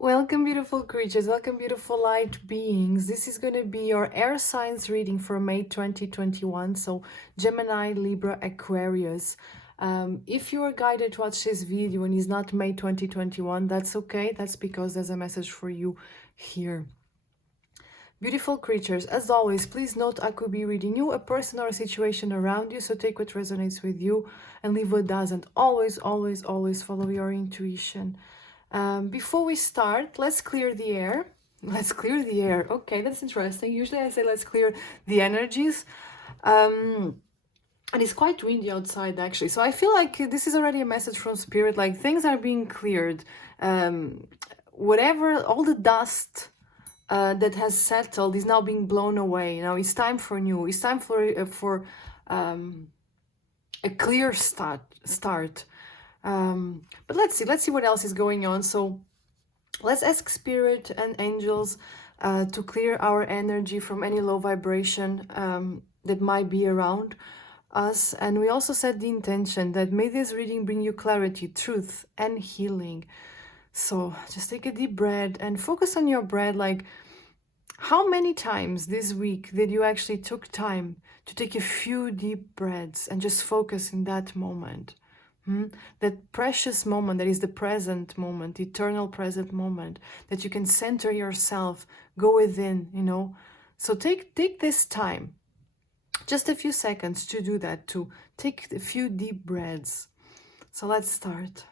Welcome, beautiful creatures. Welcome, beautiful light beings. This is going to be your air signs reading for May 2021. So, Gemini, Libra, Aquarius. If you are guided to watch this video and it's not May 2021, that's okay. That's because there's a message for you here. Beautiful creatures, as always, please note I could be reading you, a person or a situation around you, so take what resonates with you and leave what doesn't. Always, always, always follow your intuition. Before we start, let's clear the air. Let's clear the air. Okay, that's interesting. Usually I say let's clear the energies. And it's quite windy outside actually. So I feel like this is already a message from spirit, like things are being cleared. Whatever, all the dust that has settled is now being blown away. Now it's time for new. It's time for a clear start. But let's see what else is going on. So let's ask spirit and angels to clear our energy from any low vibration that might be around us. And we also set the intention that may this reading bring you clarity, truth, and healing. So just take a deep breath and focus on your breath. Like, how many times this week did you actually took time to take a few deep breaths and just focus in that moment? That precious moment that is the present moment, eternal present moment, that you can center yourself, go within, So take this time, just a few seconds to do that, to take a few deep breaths. So let's start.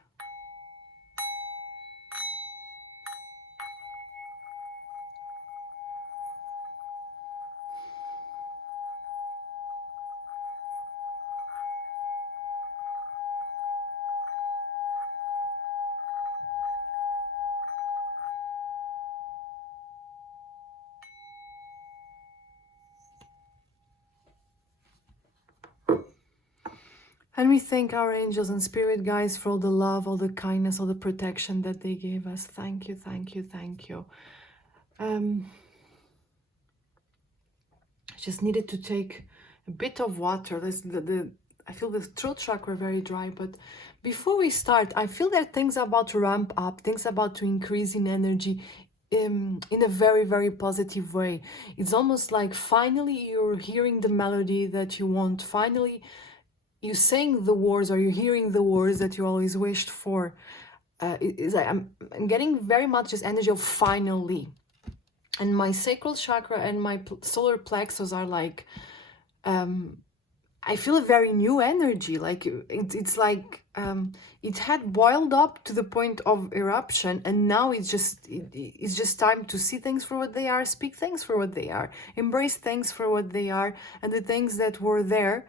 And we thank our angels and spirit guides for all the love, all the kindness, all the protection that they gave us. Thank you, thank you, thank you. Just needed to take a bit of water. I feel the throat chakra very dry, but before we start, I feel that things are about to ramp up, things are about to increase in energy in a very, very positive way. It's almost like finally you're hearing the melody that you want. Finally, you saying the words, or you're hearing the words that you always wished for. It's like I'm getting very much this energy of finally. And my sacral chakra and my solar plexus are like, I feel a very new energy. Like it's like it had boiled up to the point of eruption, and now it's just time to see things for what they are, speak things for what they are, embrace things for what they are, and the things that were there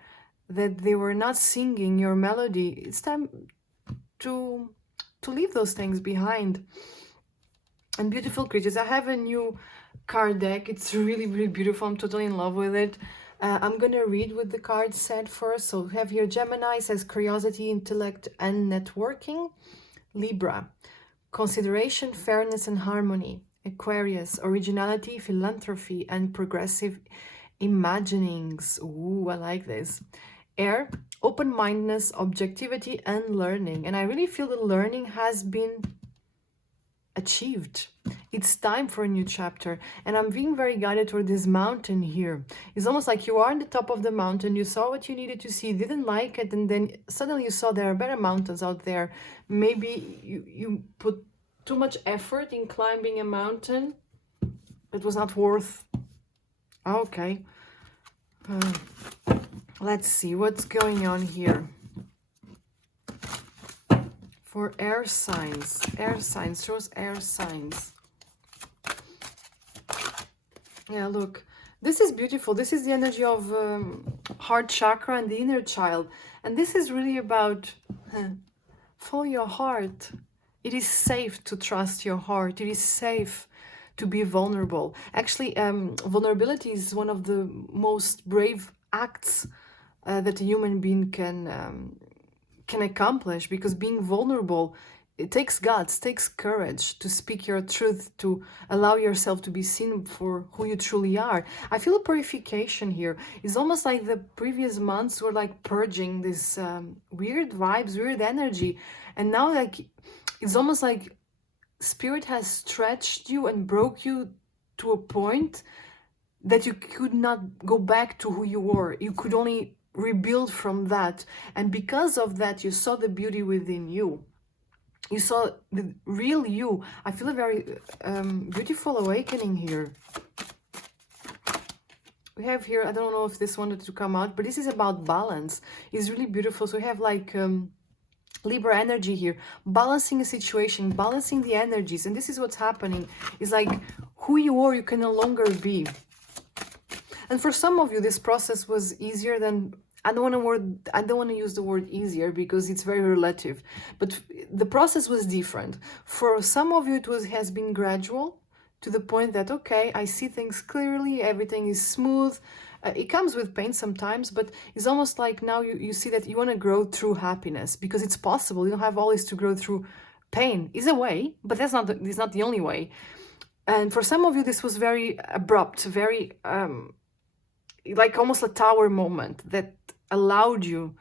that they were not singing your melody. It's time to leave those things behind. And beautiful creatures, I have a new card deck. It's really, really beautiful. I'm totally in love with it. I'm gonna read what the card said first. So we have here Gemini says curiosity, intellect, and networking. Libra, consideration, fairness, and harmony. Aquarius, originality, philanthropy, and progressive imaginings. Ooh, I like this. Air, open-mindedness, objectivity, and learning. And I really feel the learning has been achieved. It's time for a new chapter, and I'm being very guided toward this mountain here. It's almost like you are on the top of the mountain, you saw what you needed to see, didn't like it, and then suddenly you saw there are better mountains out there. Maybe you put too much effort in climbing a mountain. It was not worth. Okay, let's see what's going on here. For air signs, shows air signs. Yeah, look, this is beautiful. This is the energy of heart chakra and the inner child. And this is really about follow your heart. It is safe to trust your heart. It is safe to be vulnerable. Actually, vulnerability is one of the most brave acts that a human being can accomplish, because being vulnerable, it takes guts, takes courage to speak your truth, to allow yourself to be seen for who you truly are. I feel a purification here. It's almost like the previous months were like purging this weird vibes, weird energy, and now like it's almost like Spirit has stretched you and broke you to a point that you could not go back to who you were. You could only rebuild from that. And because of that, you saw the beauty within you. You saw the real you. I feel a very beautiful awakening here. We have here, I don't know if this wanted to come out, but this is about balance. It's really beautiful. So we have like Libra energy here, balancing a situation, balancing the energies. And this is what's happening. It's like who you are, you can no longer be. And for some of you, this process was easier than, I don't want to use the word easier because it's very relative, but the process was different. For some of you, has been gradual to the point that, okay, I see things clearly, everything is smooth. It comes with pain sometimes, but it's almost like now you see that you want to grow through happiness because it's possible. You don't have always to grow through pain. Is a way, but it's not the only way. And for some of you, this was very abrupt, very like almost a tower moment that allowed you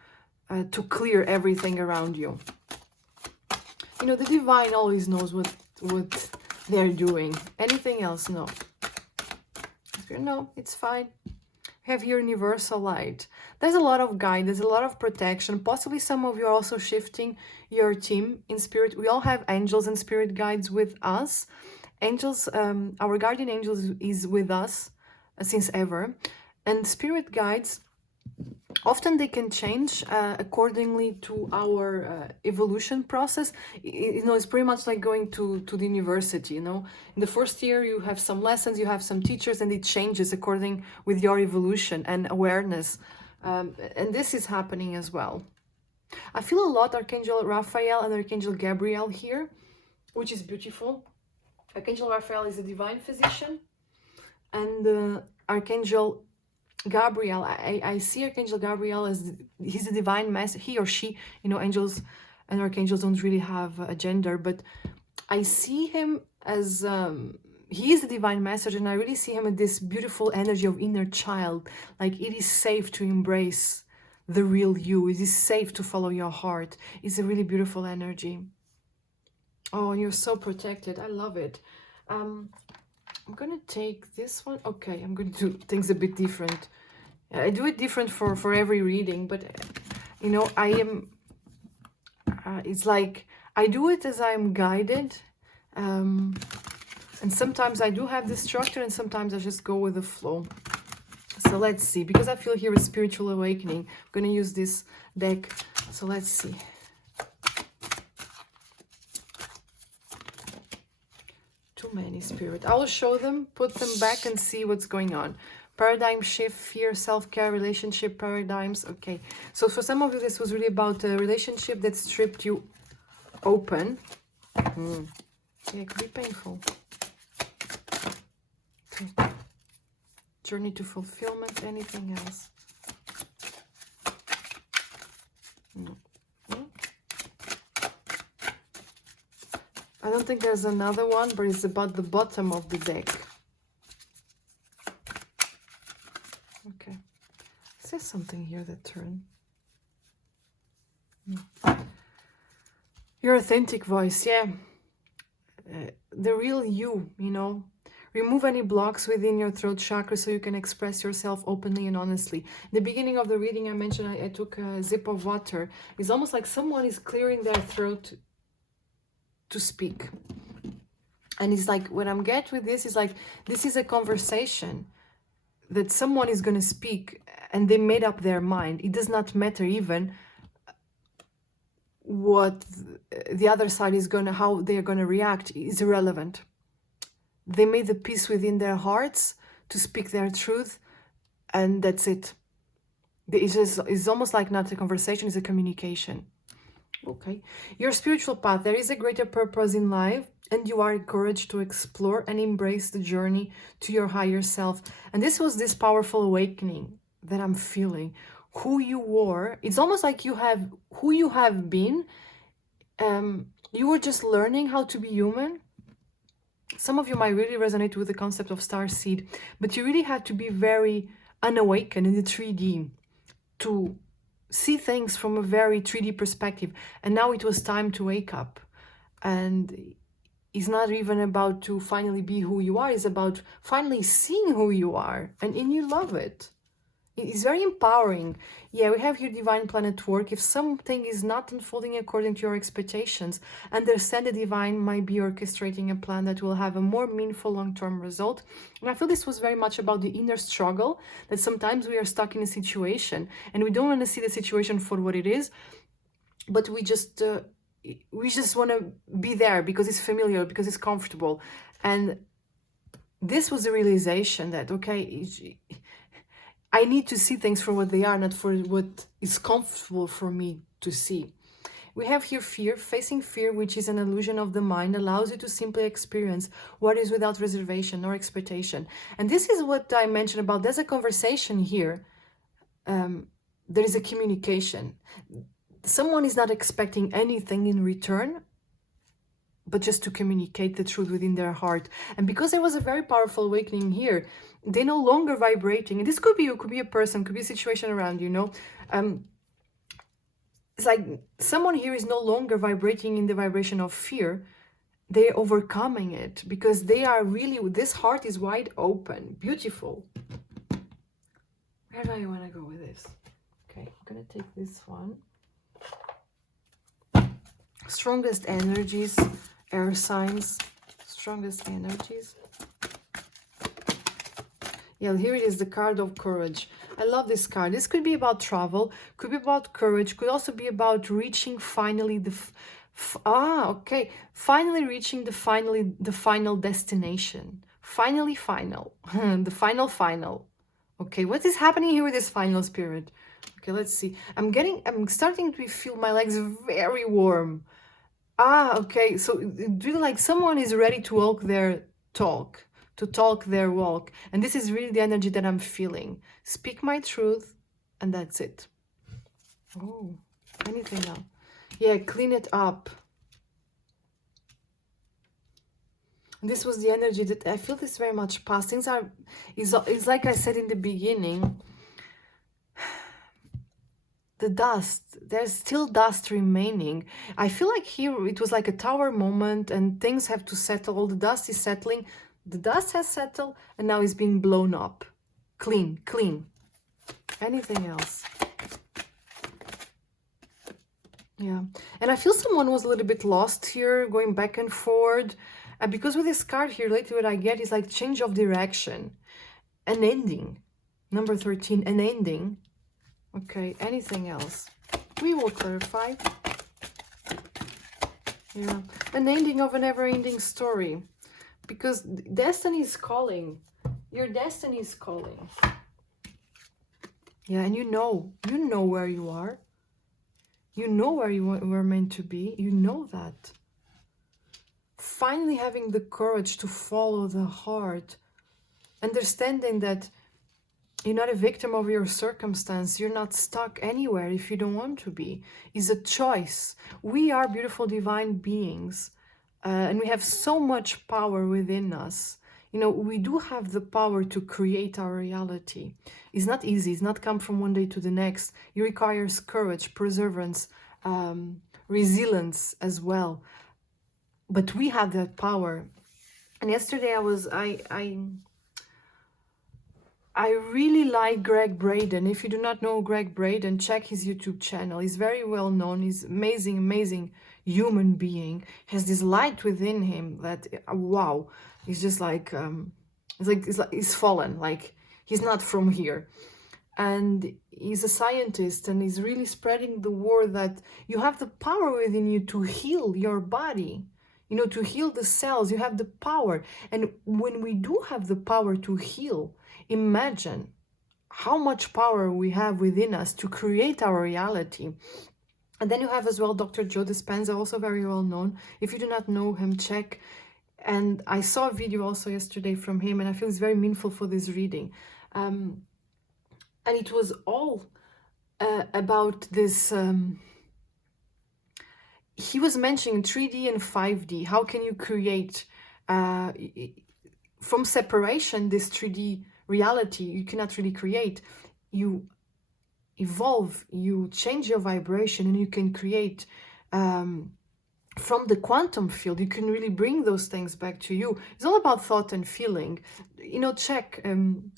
to clear everything around you. You know, the divine always knows what they're doing. Anything else? No. No, it's fine. Have your universal light. There's a lot of guidance, a lot of protection. Possibly some of you are also shifting your team in spirit. We all have angels and spirit guides with us. Angels, our guardian angels is with us since ever. And spirit guides, often they can change accordingly to our evolution process. You know, it's pretty much like going to the university, you know. In the first year, you have some lessons, you have some teachers, and it changes according with your evolution and awareness. And this is happening as well. I feel a lot Archangel Raphael and Archangel Gabriel here, which is beautiful. Archangel Raphael is a divine physician, and Archangel Gabriel, I see Archangel Gabriel as he's a divine master, he or she, you know, angels and archangels don't really have a gender, but I see him as, he is a divine message, and I really see him with this beautiful energy of inner child, like it is safe to embrace the real you, it is safe to follow your heart. It's a really beautiful energy. Oh, you're so protected, I love it. I'm gonna take this one. Okay, I'm gonna do things a bit different. I do it different for every reading, but you know, I am, it's like, I do it as I'm guided. And sometimes I do have this structure and sometimes I just go with the flow. So let's see, because I feel here a spiritual awakening. I'm gonna use this deck. So let's see. Too many, Spirit. I will show them, put them back and see what's going on. Paradigm shift, fear, self-care, relationship paradigms. Okay, so for some of you this was really about a relationship that stripped you open. Yeah, it could be painful. Okay. Journey to fulfillment. Anything else? No. I don't think there's another one, but it's about the bottom of the deck. Okay. Is there something here that turned? Your authentic voice, yeah. The real you, you know. Remove any blocks within your throat chakra so you can express yourself openly and honestly. In the beginning of the reading, I mentioned I took a sip of water. It's almost like someone is clearing their throat to speak. And it's like, what I'm getting with this is like, this is a conversation that someone is going to speak and they made up their mind. It does not matter even what the other side is going to, how they're going to react is irrelevant. They made the peace within their hearts to speak their truth, and that's it. It's almost like not a conversation, it's a communication. Okay. Your spiritual path, there is a greater purpose in life, and you are encouraged to explore and embrace the journey to your higher self. And this was this powerful awakening that I'm feeling. Who you were, it's almost like you have, who you have been, you were just learning how to be human. Some of you might really resonate with the concept of star seed, but you really had to be very unawakened in the 3D to see things from a very 3D perspective. And now it was time to wake up. And is not even about to finally be who you are. It's about finally seeing who you are, and you love it. It's very empowering. Yeah, we have here divine planet work. If something is not unfolding according to your expectations, understand the divine might be orchestrating a plan that will have a more meaningful long-term result. And I feel this was very much about the inner struggle, that sometimes we are stuck in a situation and we don't want to see the situation for what it is, but we just want to be there because it's familiar, because it's comfortable. And this was the realization that, okay, I need to see things for what they are, not for what is comfortable for me to see. We have here fear. Facing fear, which is an illusion of the mind, allows you to simply experience what is without reservation or expectation. And this is what I mentioned about, there's a conversation here. There is a communication. Someone is not expecting anything in return, but just to communicate the truth within their heart. And because there was a very powerful awakening here, they're no longer vibrating. And this could be you, could be a person, could be a situation around you, know. It's like someone here is no longer vibrating in the vibration of fear. They're overcoming it because they are really, this heart is wide open. Beautiful. Where do I want to go with this? Okay, I'm going to take this one. Strongest energies, air signs, strongest energies. Yeah, here it is, the card of courage. I love this card. This could be about travel, could be about courage, could also be about reaching finally the finally reaching the final destination. Finally final. the final. Okay, what is happening here with this final, spirit? Okay, let's see. I'm starting to feel my legs very warm. Okay, so really like someone is ready to walk their talk, to talk their walk. And this is really the energy that I'm feeling. Speak my truth, and that's it. Oh, anything now? Yeah, clean it up. And this was the energy that I feel this very much past. Things are, it's like I said in the beginning, the dust, there's still dust remaining. I feel like here it was like a tower moment and things have to settle. All the dust is settling. The dust has settled and now it's being blown up. Clean, clean. Anything else? Yeah. And I feel someone was a little bit lost here, going back and forward. And because with this card here, lately what I get is like change of direction. An ending. Number 13, an ending. Okay, anything else? We will clarify. Yeah, an ending of a never-ending story. Because destiny is calling. Your destiny is calling. Yeah, and you know where you are. You know where you were meant to be. You know that. Finally having the courage to follow the heart. Understanding that you're not a victim of your circumstance. You're not stuck anywhere if you don't want to be. It's a choice. We are beautiful divine beings. And we have so much power within us. You know, we do have the power to create our reality. It's not easy. It's not come from one day to the next. It requires courage, perseverance, resilience as well. But we have that power. And yesterday I really like Greg Braden. If you do not know Greg Braden, check his YouTube channel. He's very well known. He's amazing, amazing human being. He has this light within him that, wow, he's just like, he's fallen. Like he's not from here. And he's a scientist and he's really spreading the word that you have the power within you to heal your body. You know, to heal the cells, you have the power. And when we do have the power to heal, imagine how much power we have within us to create our reality. And then you have as well Dr. Joe Dispenza, also very well known. If you do not know him, check. And I saw a video also yesterday from him, and I feel it's very meaningful for this reading. And it was all about this... he was mentioning 3D and 5D. How can you create from separation this 3D reality? You cannot really create. You evolve, you change your vibration, and you can create from the quantum field, you can really bring those things back to you. It's all about thought and feeling. You know, check, um,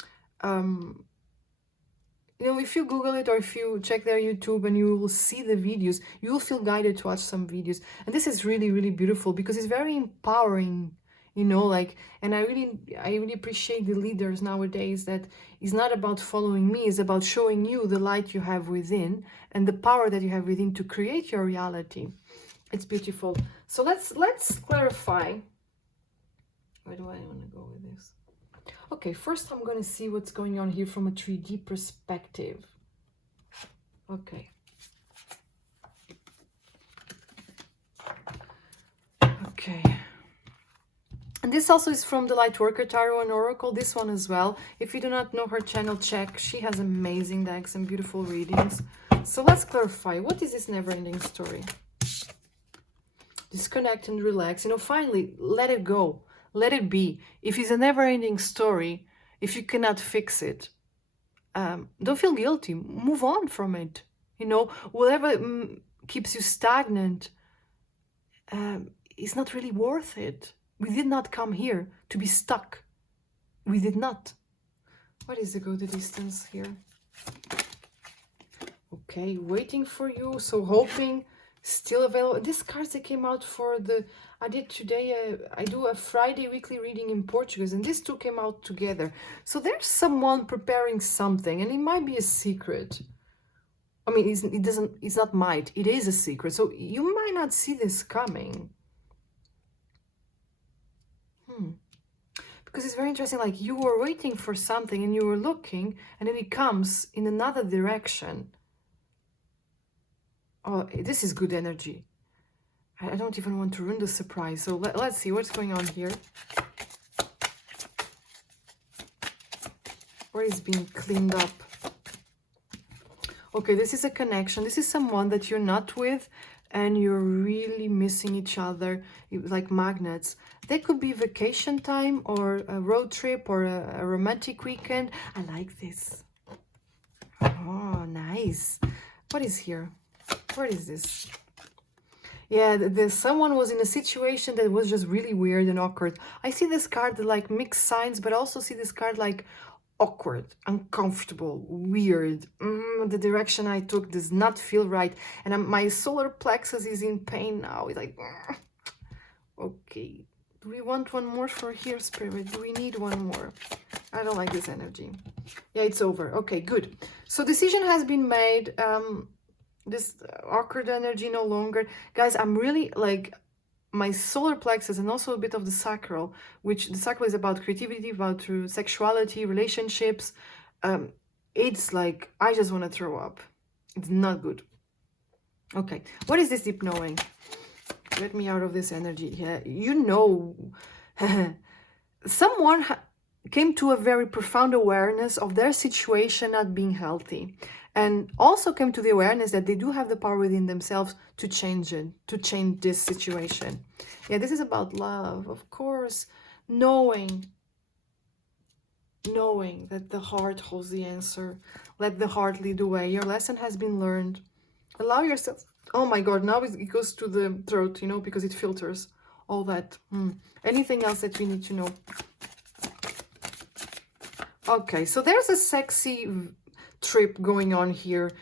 you know, if you Google it or if you check their YouTube and you will see the videos, you will feel guided to watch some videos. And this is really, really beautiful because it's very empowering, you know, like, and I really appreciate the leaders nowadays that it's not about following me, it's about showing you the light you have within and the power that you have within to create your reality. It's beautiful. So let's clarify. Where do I want to go with this? Okay, first I'm going to see what's going on here from a 3D perspective. Okay. Okay. And this also is from the Lightworker Tarot and Oracle, this one as well. If you do not know her channel, check. She has amazing decks and beautiful readings. So let's clarify. What is this never-ending story? Disconnect and relax. You know, finally, let it go. Let it be. If it's a never-ending story, if you cannot fix it, don't feel guilty. Move on from it. You know, whatever keeps you stagnant, it's not really worth it. We did not come here to be stuck. We did not. What is the go the distance here? Okay, waiting for you. So hoping, still available. These cards that came out for the, I did today, I do a Friday weekly reading in Portuguese, and these two came out together. So there's someone preparing something, and it might be a secret. I mean, it's not might, it is a secret. So you might not see this coming. Because it's very interesting, like you were waiting for something and you were looking, and then it comes in another direction. Oh, this is good energy. I don't even want to ruin the surprise. So let's see what's going on here. Where is being cleaned up? Okay, this is a connection. This is someone that you're not with and you're really missing each other like magnets. They could be vacation time or a road trip or a romantic weekend. I like this. Oh, nice. What is here? What is this? Yeah, someone was in a situation that was just really weird and awkward. I see this card like mixed signs, but I also see this card like awkward, uncomfortable, weird. The direction I took does not feel right. And my solar plexus is in pain now. It's like, okay. Do we want one more for here, Spirit? Do we need one more? I don't like this energy. Yeah, it's over. Okay, good. So decision has been made. This awkward energy no longer. Guys, I'm really like my solar plexus and also a bit of the sacral, which the sacral is about creativity, about sexuality, relationships. It's like, I just want to throw up. It's not good. Okay, what is this deep knowing? Get me out of this energy. Yeah, you know, someone came to a very profound awareness of their situation not being healthy, and also came to the awareness that they do have the power within themselves to change it, to change this situation. Yeah, this is about love, of course, knowing that the heart holds the answer. Let the heart lead the way. Your lesson has been learned. Allow yourself. Oh my God, now it goes to the throat, you know, because it filters all that. Anything else that we need to know? Okay, so there's a sexy trip going on here.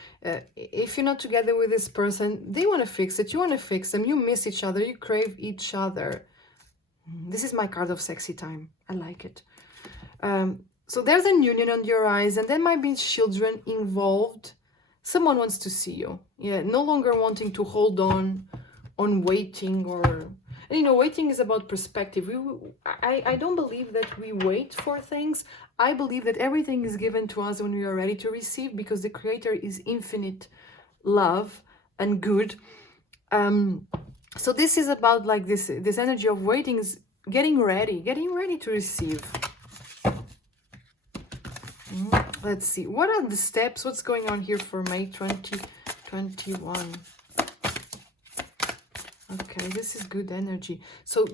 If you're not together with this person, they want to fix it, you want to fix them, you miss each other, you crave each other. This is my card of sexy time. I like it. So there's an union on your eyes, and there might be children involved. Someone wants to see you. Yeah, no longer wanting to hold on waiting, or, and you know, waiting is about perspective. I don't believe that we wait for things. I believe that everything is given to us when we are ready to receive, because the Creator is infinite love and good. So this is about like this energy of waiting is getting ready to receive. Let's see, what are the steps? What's going on here for May 2021? Okay, this is good energy. So,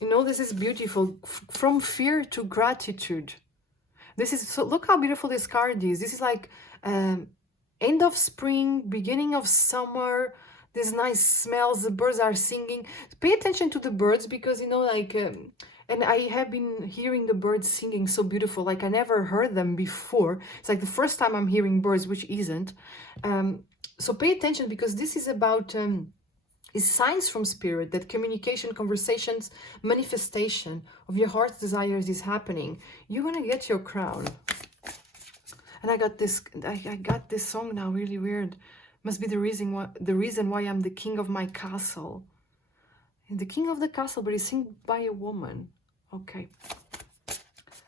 you know, this is beautiful. From fear to gratitude. This is, so look how beautiful this card is. This is like end of spring, beginning of summer. These nice smells, the birds are singing. Pay attention to the birds because, like, and I have been hearing the birds singing so beautiful, like I never heard them before. It's like the first time I'm hearing birds, which isn't. So pay attention because this is about, is signs from spirit that communication, conversations, manifestation of your heart's desires is happening. You're going to get your crown. And I got this song now, really weird. Must be the reason why I'm the king of my castle. The king of the castle, but it's sung by a woman. Okay.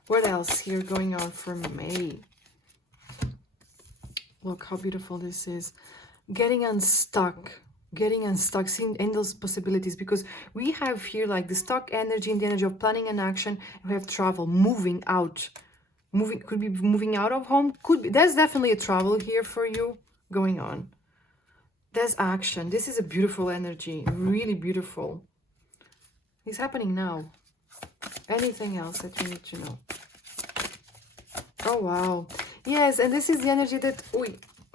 What else here going on for May? Look how beautiful this is. Getting unstuck, seeing endless possibilities, because we have here like the stuck energy and the energy of planning and action. We have travel, moving out. Could be moving out of home. Could be, there's definitely a travel here for you going on. There's action. This is a beautiful energy, really beautiful. It's happening now. Anything else that you need to know? Oh, wow. Yes, and this is the energy that...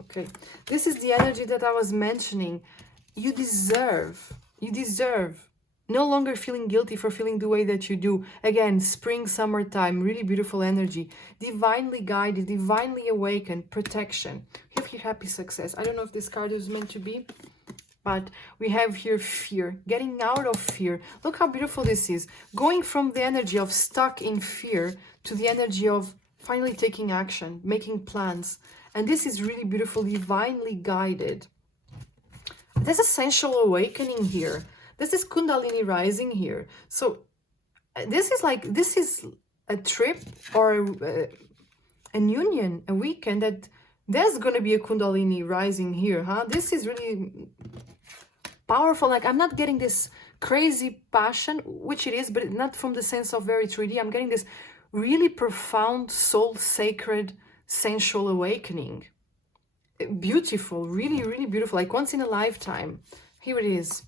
okay. This is the energy that I was mentioning. You deserve. No longer feeling guilty for feeling the way that you do. Again, spring, summertime, really beautiful energy. Divinely guided, divinely awakened, protection. We have here happy success. I don't know if this card is meant to be, but we have here fear. Getting out of fear. Look how beautiful this is. Going from the energy of stuck in fear to the energy of finally taking action, making plans. And this is really beautiful, divinely guided. There's a sensual awakening here. This is Kundalini rising here. So this is a trip or an union, a weekend that there's going to be a Kundalini rising here, huh? This is really powerful. Like, I'm not getting this crazy passion, which it is, but not from the sense of very 3D. I'm getting this really profound, soul sacred, sensual awakening. Beautiful, really, really beautiful. Like once in a lifetime. Here it is.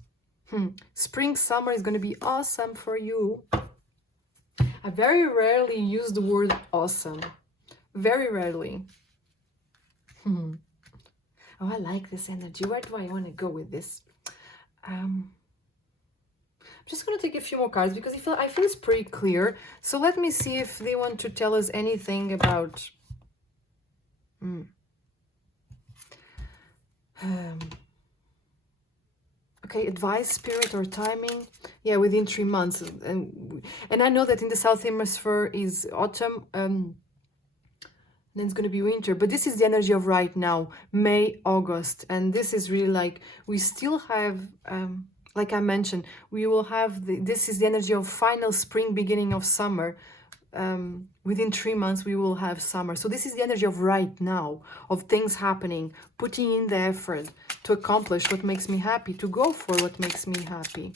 Spring, summer is going to be awesome for you. I very rarely use the word awesome. Very rarely. Oh, I like this energy. Where do I want to go with this? I'm just going to take a few more cards because I feel it's pretty clear. So let me see if they want to tell us anything about... okay, advice, spirit, or timing. Yeah, within 3 months. And I know that in the South Hemisphere is autumn, then it's going to be winter. But this is the energy of right now, May, August. And this is really like, we still have, like I mentioned, we will have, this is the energy of final spring, beginning of summer. Within 3 months, we will have summer. So this is the energy of right now, of things happening, putting in the effort to accomplish what makes me happy, to go for what makes me happy.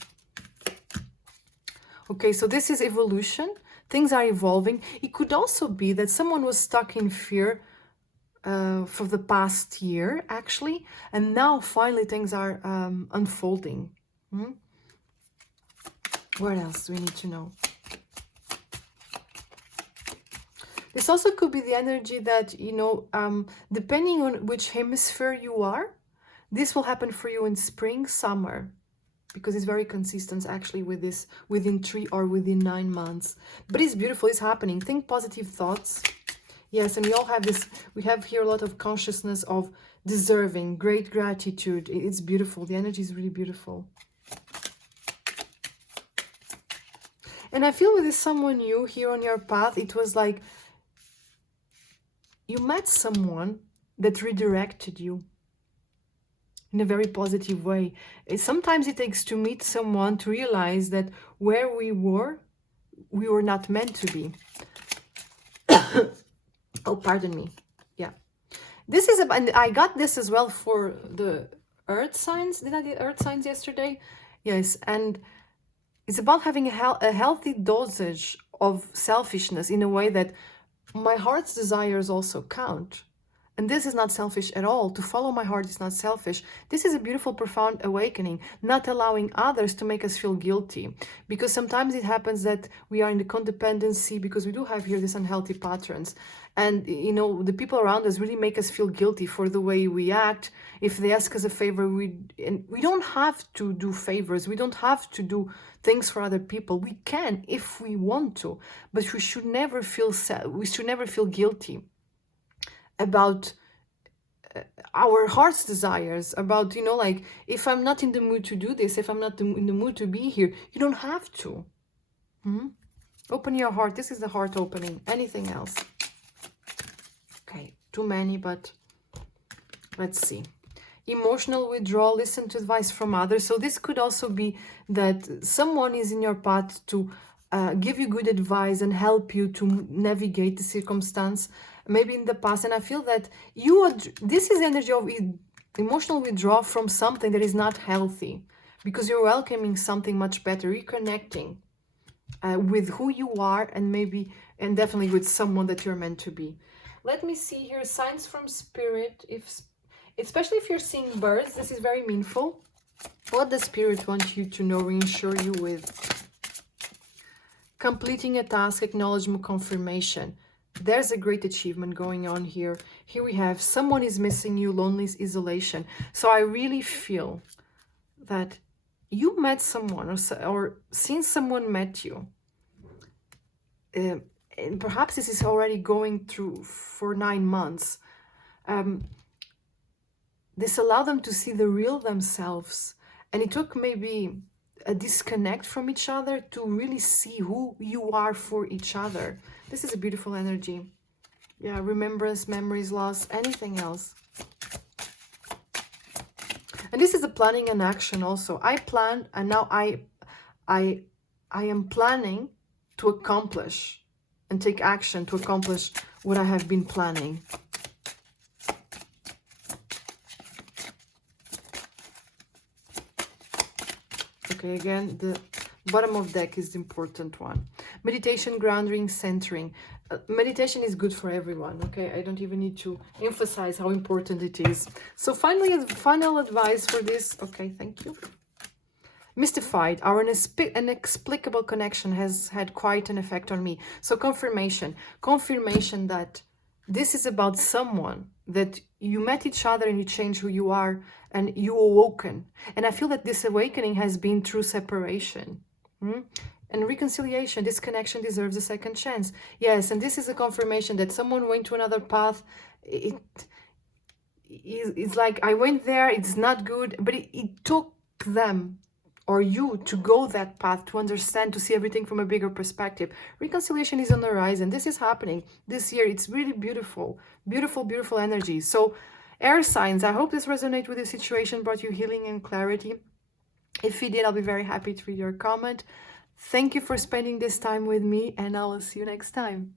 Okay, so this is evolution. Things are evolving. It could also be that someone was stuck in fear for the past year, actually, and now finally things are unfolding. What else do we need to know? This also could be the energy that, depending on which hemisphere you are, this will happen for you in spring, summer, because it's very consistent actually with this within 3 or within 9 months. But it's beautiful, it's happening. Think positive thoughts. Yes, and we all have this, we have here a lot of consciousness of deserving, great gratitude. It's beautiful. The energy is really beautiful. And I feel with this someone new here on your path, it was like, you met someone that redirected you in a very positive way. Sometimes it takes to meet someone to realize that where we were not meant to be. Oh, pardon me. Yeah. This is, and I got this as well for the earth signs. Did I get earth signs yesterday? Yes. And it's about having a healthy dosage of selfishness in a way that my heart's desires also count. And this is not selfish at all. To follow my heart is not selfish. This is a beautiful, profound awakening, not allowing others to make us feel guilty. Because sometimes it happens that we are in the codependency, because we do have here these unhealthy patterns. And, you know, the people around us really make us feel guilty for the way we act. If they ask us a favor, we don't have to do favors. We don't have to do things for other people. We can if we want to, but we should never feel guilty about our heart's desires, about, you know, like, if I'm not in the mood to do this, if I'm not in the mood to be here, you don't have to. Open your heart. This is the heart opening. Anything else? Okay, too many, but let's see. Emotional withdrawal, listen to advice from others. So this could also be that someone is in your path to give you good advice and help you to navigate the circumstance, maybe in the past. And I feel that this is energy of emotional withdrawal from something that is not healthy, because you're welcoming something much better, reconnecting with who you are, and definitely with someone that you're meant to be. Let me see here, signs from spirit. Especially if you're seeing birds, this is very meaningful. What does spirit want you to know, reassure you with? Completing a task, acknowledgement, confirmation. There's a great achievement going on here. Here we have someone is missing you, loneliness, isolation. So I really feel that you met someone, or since someone met you, and perhaps this is already going through for 9 months. This allowed them to see the real themselves, and it took maybe a disconnect from each other to really see who you are for each other. This is a beautiful energy. Yeah, remembrance, memories, loss, anything else. And this is a planning and action also. I plan, and now I am planning to accomplish and take action to accomplish what I have been planning. Okay, again, the bottom of deck is the important one. Meditation, grounding, centering. Meditation is good for everyone, okay? I don't even need to emphasize how important it is. So finally, final advice for this. Okay, thank you. Mystified, our inexplicable connection has had quite an effect on me. So confirmation that this is about someone that you met each other and you changed who you are and you awoken. And I feel that this awakening has been through separation. And reconciliation. This connection deserves a second chance. Yes, and this is a confirmation that someone went to another path. It's like, I went there, it's not good, but it took them or you to go that path, to understand, to see everything from a bigger perspective. Reconciliation is on the horizon. This is happening this year. It's really beautiful, beautiful, beautiful energy. So air signs, I hope this resonates with the situation, brought you healing and clarity. If it did, I'll be very happy to read your comment. Thank you for spending this time with me, and I will see you next time.